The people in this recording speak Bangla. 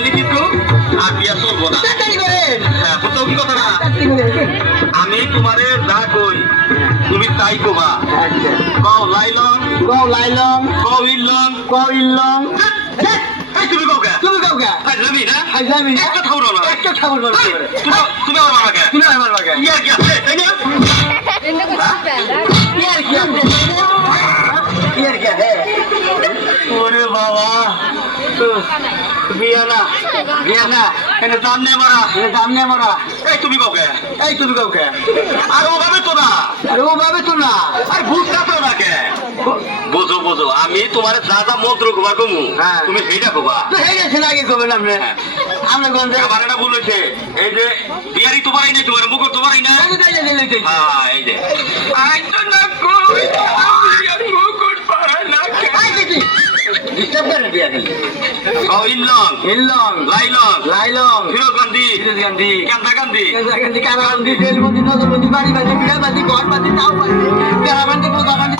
হয়নি কিন্তু আর বিয়া চলবো না। হ্যাঁ, বুঝছো কি কথাটা? আমি তোমারে যা কই তুমি তাই কবা। কও লাইলং, কও ইল্লং। এই তুমি কও কে? হাজলামি না? একটা ঠাউর না। তুমি আমার বাগে। ইয়ার কি আছে? তাই না? ওরে বাবা, বিয়া না এনে দাম নে মারা। এই তুমি কাউকে আর ওভাবে তো না আর বুঝতে তো না কে বোঝো আমি তোমার যা যা মন্ত্র কবা কমু তুমি সেইটা কবা। আমার এটা ভুল হয়েছে। এই যে বিয়ারি তোমারই নাই, তোমার মুখ তোমারই না। হ্যাঁ, এই যে লাইলং ফিরোজ গান্ধী কান্দা গান্ধী তেলবন্দি নজরবন্দি বাড়ি বাঁধি বিড়া বাঁধি ঘর বাঁধি তাও বাঁধি তেরা বাঁধি বোঝা বাঁধি।